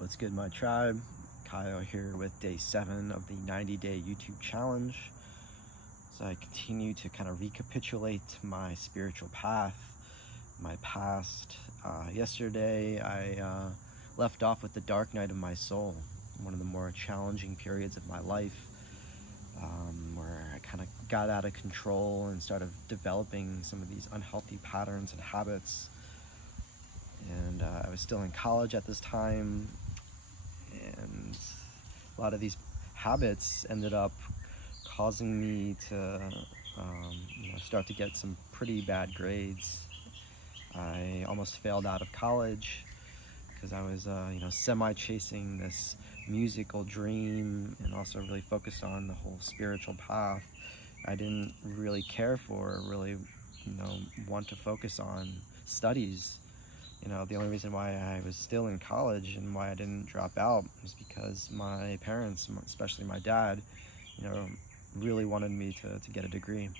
What's good, my tribe? Kyle here with day 7 of the 90-day YouTube challenge. So I continue to kind of recapitulate my spiritual path, my past. Yesterday I left off with the dark night of my soul, one of the more challenging periods of my life, where I kind of got out of control and started developing some of these unhealthy patterns and habits. And I was still in college at this time, and a lot of these habits ended up causing me to start to get some pretty bad grades. I almost failed out of college because I was semi-chasing this musical dream and also really focused on the whole spiritual path. I didn't really care for, really want to focus on studies. The only reason why I was still in college and why I didn't drop out was because my parents, especially my dad, really wanted me to get a degree.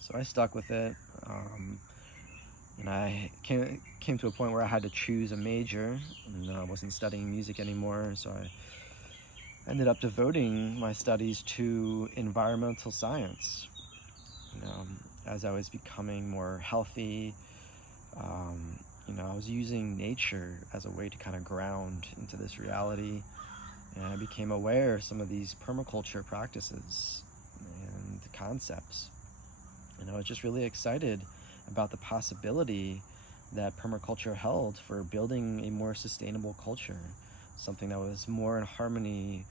So I stuck with it, and I came to a point where I had to choose a major, and I wasn't studying music anymore, so I ended up devoting my studies to environmental science. As I was becoming more healthy, I was using nature as a way to kind of ground into this reality, and I became aware of some of these permaculture practices and concepts. And I was just really excited about the possibility that permaculture held for building a more sustainable culture, something that was more in harmony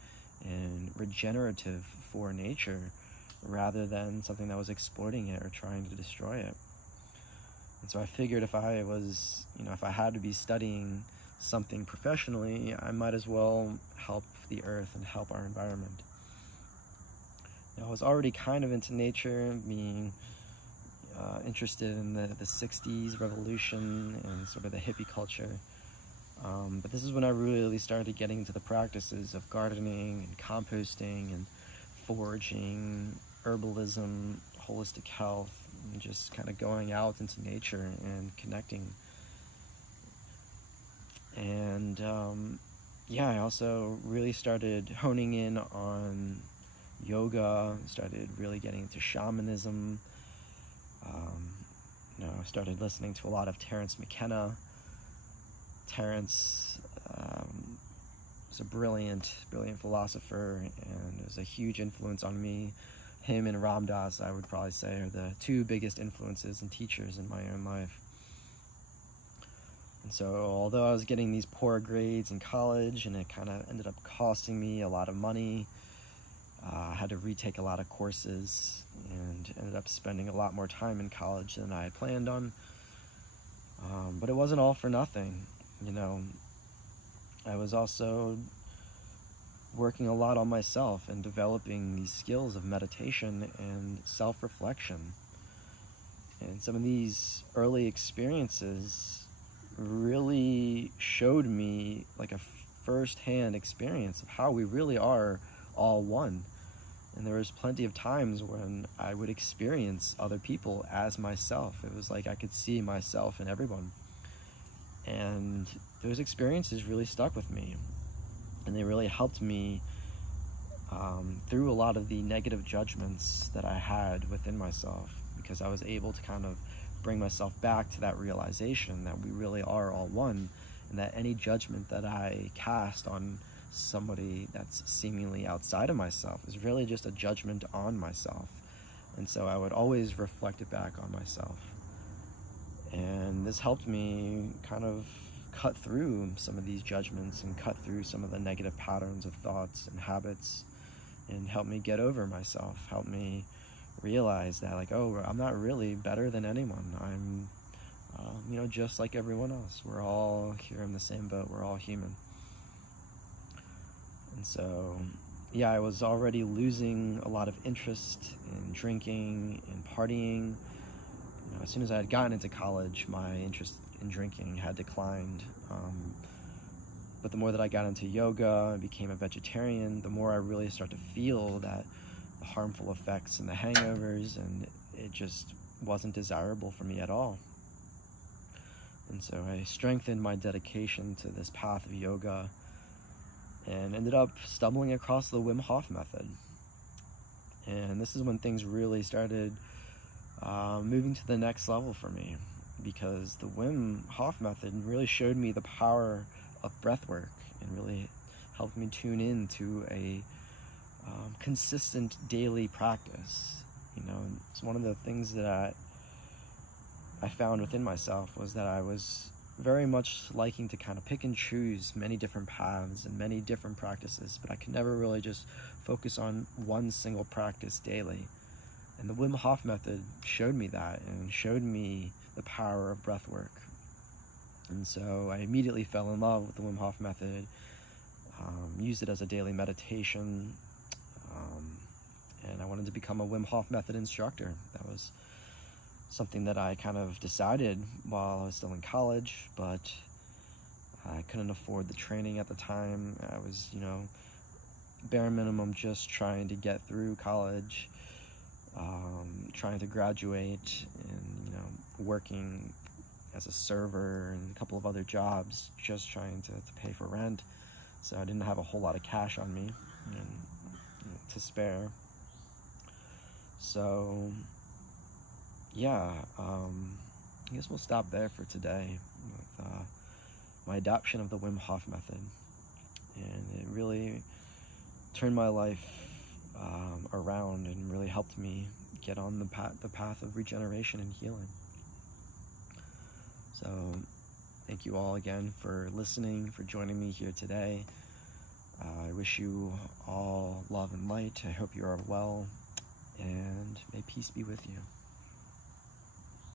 and regenerative for nature, rather than something that was exploiting it or trying to destroy it. And so I figured if I had to be studying something professionally, I might as well help the earth and help our environment. I was already kind of into nature, being interested in the 60s revolution and sort of the hippie culture. But this is when I really started getting into the practices of gardening and composting and foraging, herbalism, holistic health, and just kind of going out into nature and connecting. And I also really started honing in on yoga, started really getting into shamanism. I started listening to a lot of Terence McKenna. Terence was a brilliant philosopher, and it was a huge influence on me. Him and Ram Dass, I would probably say, are the two biggest influences and teachers in my own life. And so although I was getting these poor grades in college, and it kind of ended up costing me a lot of money, I had to retake a lot of courses and ended up spending a lot more time in college than I had planned on. But it wasn't all for nothing. I was also working a lot on myself and developing these skills of meditation and self-reflection. And some of these early experiences really showed me like a first-hand experience of how we really are all one. And there was plenty of times when I would experience other people as myself. It was like I could see myself in everyone. And those experiences really stuck with me. And they really helped me through a lot of the negative judgments that I had within myself, because I was able to kind of bring myself back to that realization that we really are all one, and that any judgment that I cast on somebody that's seemingly outside of myself is really just a judgment on myself. And so I would always reflect it back on myself. And this helped me kind of cut through some of these judgments and cut through some of the negative patterns of thoughts and habits, and help me get over myself, help me realize that I'm not really better than anyone. I'm just like everyone else. We're all here in the same boat. We're all human. And so I was already losing a lot of interest in drinking and partying. As soon as I had gotten into college, my interest in drinking had declined. But the more that I got into yoga and became a vegetarian, the more I really started to feel that the harmful effects and the hangovers, and it just wasn't desirable for me at all. And so I strengthened my dedication to this path of yoga and ended up stumbling across the Wim Hof Method. And this is when things really started moving to the next level for me, because the Wim Hof Method really showed me the power of breathwork and really helped me tune in to a consistent daily practice. You know, it's one of the things that I found within myself was that I was very much liking to kind of pick and choose many different paths and many different practices, but I could never really just focus on one single practice daily. And the Wim Hof Method showed me that, and showed me the power of breath work. And so I immediately fell in love with the Wim Hof Method, used it as a daily meditation, and I wanted to become a Wim Hof Method instructor. That was something that I kind of decided while I was still in college, but I couldn't afford the training at the time. I was, you know, bare minimum just trying to get through college, trying to graduate, and, you know, working as a server and a couple of other jobs, just trying to pay for rent. So I didn't have a whole lot of cash on me and, you know, to spare. So yeah, I guess we'll stop there for today with my adoption of the Wim Hof Method. And it really turned my life around and really helped me get on the path of regeneration and healing. So thank you all again for listening, for joining me here today. I wish you all love and light. I hope you are well, and may peace be with you.